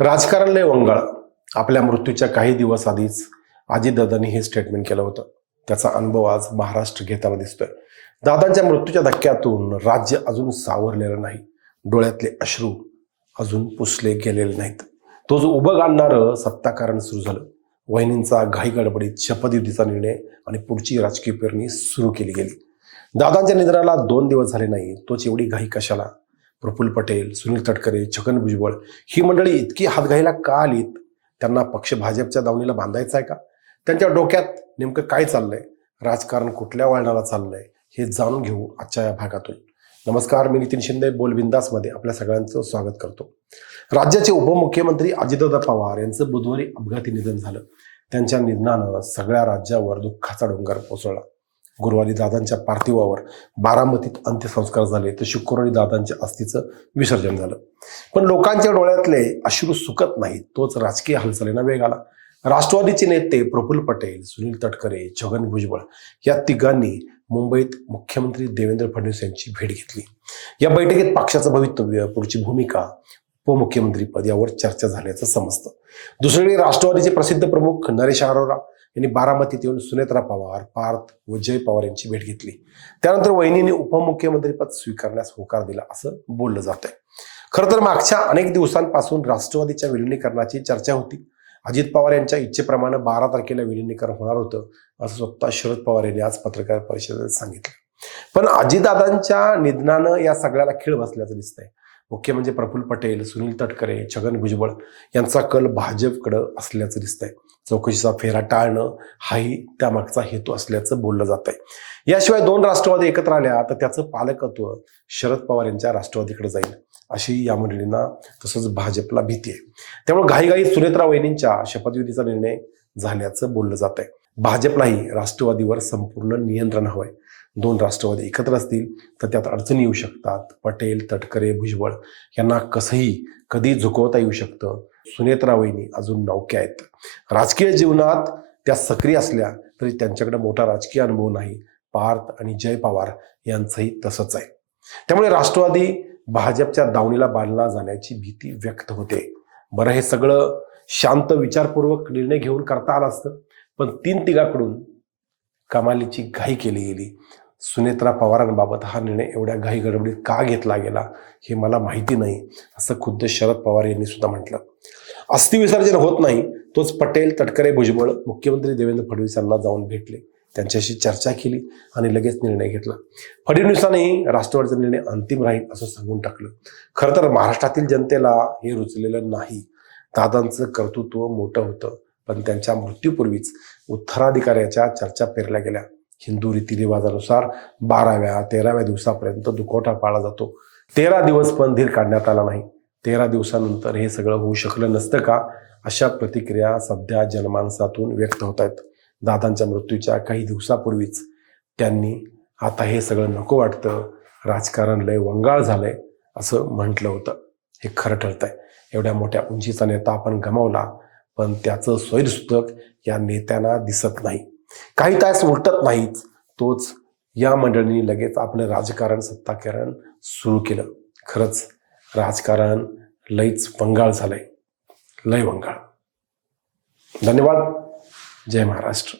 राजकारण लय वंगाळ. आपल्या मृत्यूच्या काही दिवस आधीच अजितदादांनी हे स्टेटमेंट केलं होतं. त्याचा अनुभव आज महाराष्ट्र घेताना दिसतोय. दादांच्या मृत्यूच्या धक्क्यातून राज्य अजून सावरलेलं नाही. डोळ्यातले अश्रू अजून पुसले गेलेले नाहीत. तो जो उभं आणणारं सत्ताकारण सुरू झालं. वहिनींचा घाई गडबडीत शपथविधीचा निर्णय आणि पुढची राजकीय पेरणी सुरू केली गेली. दादांच्या निधनाला दोन दिवस झाले नाही तोच एवढी घाई कशाला? प्रफुल्ल पटेल सुनील तटकरे छगन भुजबळ ही मंडळी इतकी हातघाईला का आलीत? त्यांना पक्ष भाजपच्या दावणीला बांधायचा आहे का? त्यांच्या डोक्यात नेमकं काय चाललंय? राजकारण कुठल्या वळणाला चाललंय? हे जाणून घेऊ आजच्या या भागातून. नमस्कार मी नितीन शिंदे बोलबिंदासमध्ये आपल्या सगळ्यांचं स्वागत करतो. राज्याचे उपमुख्यमंत्री अजितदादा पवार यांचं बुधवारी अपघाती निधन झालं. त्यांच्या निधनानं सगळ्या राज्यावर दुःखाचा डोंगर कोसळला. गुरुवारी दादांच्या पार्थिवावर बारामतीत अंत्यसंस्कार झाले. तर शुक्रवारी दादांच्या अस्थीचं विसर्जन झालं. पण लोकांच्या डोळ्यातले अश्रू सुकत नाहीत. तोच राजकीय हालचालींना वेग आला. राष्ट्रवादीचे नेते प्रफुल्ल पटेल सुनील तटकरे छगन भुजबळ या तिघांनी मुंबईत मुख्यमंत्री देवेंद्र फडणवीस यांची भेट घेतली. या बैठकीत पक्षाचं भवितव्य पुढची भूमिका उपमुख्यमंत्रीपद यावर चर्चा झाल्याचं समजतं. दुसरीकडे राष्ट्रवादीचे प्रसिद्ध प्रमुख नरेश अरोरा यांनी बारामतीत येऊन सुनेत्रा पवार पार्थ व जय पवार यांची भेट घेतली. त्यानंतर वहिनीने उपमुख्यमंत्रीपद स्वीकारण्यास होकार दिला असं बोललं जात आहे खरं तर मागच्या अनेक दिवसांपासून राष्ट्रवादीच्या विलिनीकरणाची चर्चा होती. अजित पवार यांच्या इच्छेप्रमाणे बारा तारखेला विलिनीकरण होणार होतं असं स्वतः शरद पवार यांनी आज पत्रकार परिषदेत सांगितलं. पण अजितदादांच्या निधनानं या सगळ्याला खीळ बसल्याचं दिसतंय. मुख्य म्हणजे प्रफुल्ल पटेल सुनील तटकरे छगन भुजबळ यांचा कल भाजपकडं असल्याचं दिसतंय. चौकशीचा फेरा टाळणं हाही त्यामागचा हेतू असल्याचं बोललं जात आहे याशिवाय दोन राष्ट्रवादी एकत्र आल्या तर त्याचं पालकत्व शरद पवार यांच्या राष्ट्रवादीकडे जाईल अशी या मंडळींना तसंच भाजपला भीती आहे. त्यामुळे घाईघाई सुनेत्रा वहिनींच्या शपथविधीचा निर्णय झाल्याचं बोललं जात आहे भाजपलाही राष्ट्रवादीवर संपूर्ण नियंत्रण हवंय. दोन राष्ट्रवादी एकत्र असतील तर त्यात अडचणी येऊ शकतात. पटेल तटकरे भुजबळ यांना कसंही कधी झुकवता येऊ शकतं सुनेत्रा वहिनी अजून नौक्या आहेत. राजकीय जीवनात त्या सक्रिय असल्या तरी त्यांच्याकडे मोठा राजकीय अनुभव नाही. पार्थ आणि जय पवार यांचंही तसंच आहे. त्यामुळे राष्ट्रवादी भाजपच्या दावणीला बांधला जाण्याची भीती व्यक्त होते. बरं हे सगळं शांत विचारपूर्वक निर्णय घेऊन करता आलं असतं. पण तीन तिघाकडून कमालीची घाई केली गेली. सुनेत्रा पवारांबाबत हा निर्णय एवढ्या घाई गडबडीत का घेतला गेला हे मला माहिती नाही असं खुद्द शरद पवार यांनी सुद्धा म्हटलं. अस्थि विसर्जन होत नाही तोच पटेल तटकरे भुजबळ मुख्यमंत्री देवेंद्र फडणवीस यांना जाऊन भेटले. त्यांच्याशी चर्चा केली आणि लगेच निर्णय घेतला. फडणवीसांनी राष्ट्रवादीचा निर्णय अंतिम राहील असं सांगून टाकलं. खरं तर महाराष्ट्रातील जनतेला हे रुचलेलं नाही. दादांचं कर्तृत्व मोठं होतं पण त्यांच्या मृत्यूपूर्वीच उत्तराधिकाऱ्याच्या चर्चा पेरल्या गेल्या. हिंदू रीतिरिवाजानुसार बाराव्या तेराव्या दिवसापर्यंत दुखवटा पाळला जातो. तेरा दिवस पण धीर काढण्यात आला नाही. तेरा दिवसानंतर हे सगळं होऊ शकलं नसतं का? अशा प्रतिक्रिया सध्या जनमानसातून व्यक्त होत आहेत. दादांच्या मृत्यूच्या काही दिवसापूर्वीच त्यांनी आता हे सगळं नको वाटतं. राजकारण लय वंगाळ झालंय असं म्हटलं होतं. हे खरं ठरतंय. एवढ्या मोठ्या उंचीचा नेता आपण गमावला पण त्याचं स्वैरसूतक या नेत्यांना दिसत नाही. काही तास उलटत नाहीच तोच या मंडळींनी लगेच आपलं राजकारण सत्ताकरण सुरू केलं. खरंच राजकारण लयच बंगाळ झालंय. लय वंगाळ. धन्यवाद. जय महाराष्ट्र.